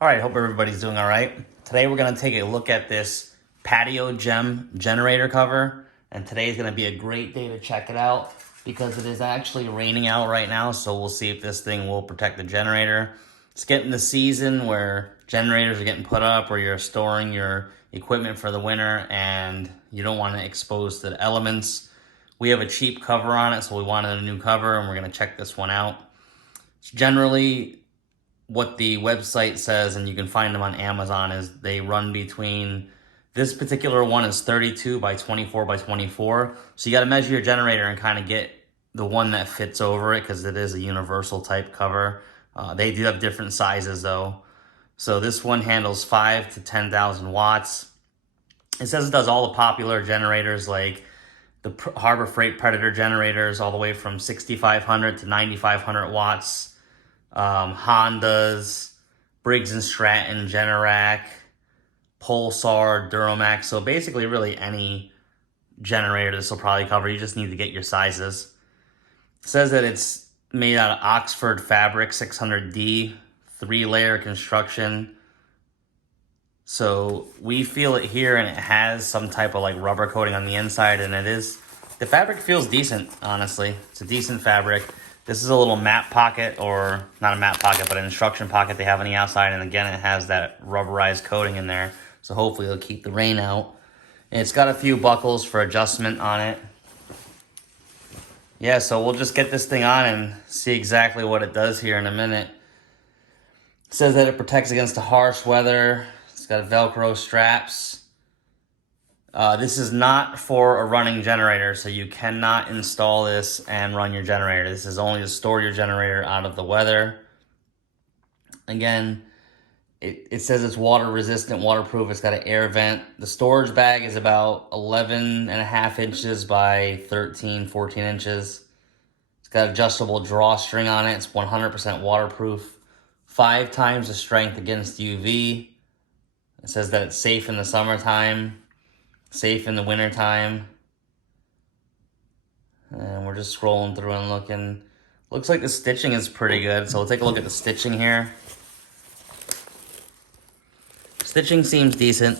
All right, hope everybody's doing all right. Today we're gonna take a look at this PatioGem generator cover, and today is gonna be a great day to check it out because it is actually raining out right now, so we'll see if this thing will protect the generator. It's getting the season where generators are getting put up or you're storing your equipment for the winter and you don't want to expose to the elements. We have a cheap cover on it, so we wanted a new cover, and we're gonna check this one out. It's generally what the website says, and you can find them on Amazon, is they run between, this particular one is 32 by 24 by 24. So you got to measure your generator and kind of get the one that fits over it because it is a universal type cover. They do have different sizes though. So this one handles 5 to 10,000 watts. It says it does all the popular generators like the Harbor Freight Predator generators all the way from 6,500 to 9,500 watts. Hondas, Briggs and Stratton, Generac, Pulsar, Duromax. So basically really any generator this will probably cover. You just need to get your sizes. It says that it's made out of Oxford fabric 600D, 3-layer construction. So we feel it here, and it has some type of like rubber coating on the inside, and the fabric feels decent, honestly. It's a decent fabric. This is a little map pocket, or not a map pocket, but an instruction pocket they have on the outside. And again, it has that rubberized coating in there. So hopefully it'll keep the rain out. And it's got a few buckles for adjustment on it. Yeah, so we'll just get this thing on and see exactly what it does here in a minute. It says that it protects against the harsh weather. It's got Velcro straps. This is not for a running generator, so you cannot install this and run your generator. This is only to store your generator out of the weather. Again, it says it's water resistant, waterproof. It's got an air vent. The storage bag is about 11.5 inches by 13, 14 inches. It's got adjustable drawstring on it. It's 100% waterproof. 5 times the strength against UV. It says that it's safe in the summertime. Safe in the wintertime. And we're just scrolling through and looking. Looks like the stitching is pretty good, so we'll take a look at the stitching here. Stitching seems decent.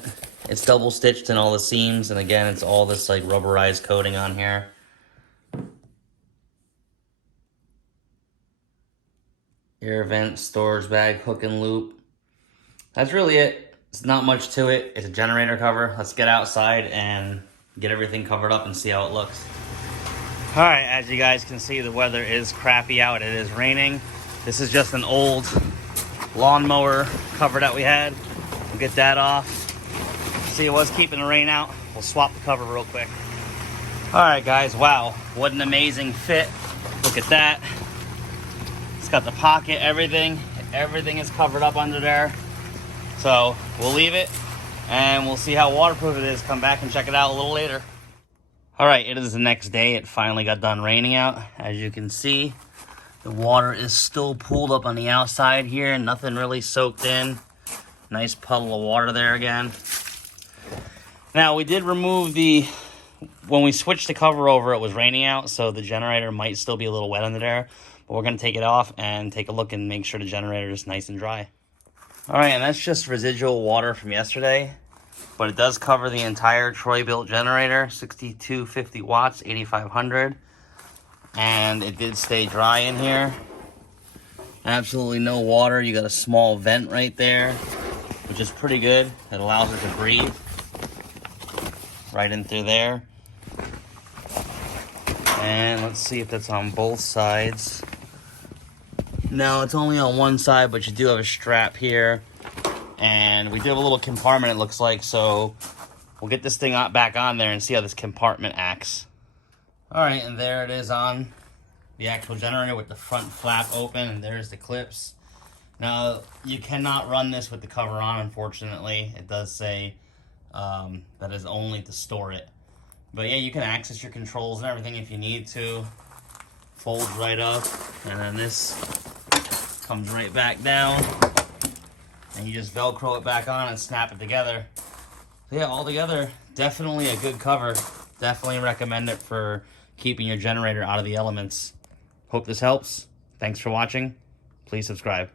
It's double stitched in all the seams, and again, it's all this like rubberized coating on here. Air vent, storage bag, hook and loop. That's really it. It's not much to it. It's a generator cover. Let's get outside and get everything covered up and see how it looks. All right, as you guys can see, the weather is crappy out. It is raining. This is just an old lawnmower cover that we had. We'll get that off. See, it was keeping the rain out. We'll swap the cover real quick. All right, guys, wow, what an amazing fit. Look at that. It's got the pocket, everything. Everything is covered up under there. So we'll leave it and we'll see how waterproof it is. Come back and check it out a little later. All right, it is the next day. It finally got done raining out. As you can see, the water is still pooled up on the outside here. Nothing really soaked in. Nice puddle of water there again. Now we did remove when we switched the cover over, it was raining out, so the generator might still be a little wet under there. But we're gonna take it off and take a look and make sure the generator is nice and dry. All right, and that's just residual water from yesterday, but it does cover the entire Troy-built generator, 6250 watts, 8500, and it did stay dry in here. Absolutely no water. You got a small vent right there, which is pretty good. It allows it to breathe right in through there. And let's see if that's on both sides. No, it's only on one side, but you do have a strap here. And we do have a little compartment, it looks like, so we'll get this thing back on there and see how this compartment acts. All right, and there it is on the actual generator with the front flap open, and there's the clips. Now, you cannot run this with the cover on, unfortunately. It does say that is only to store it. But yeah, you can access your controls and everything if you need to. Folds right up, and then this comes right back down, and you just Velcro it back on and snap it together. So yeah, altogether, definitely a good cover. Definitely recommend it for keeping your generator out of the elements. Hope this helps. Thanks for watching. Please subscribe.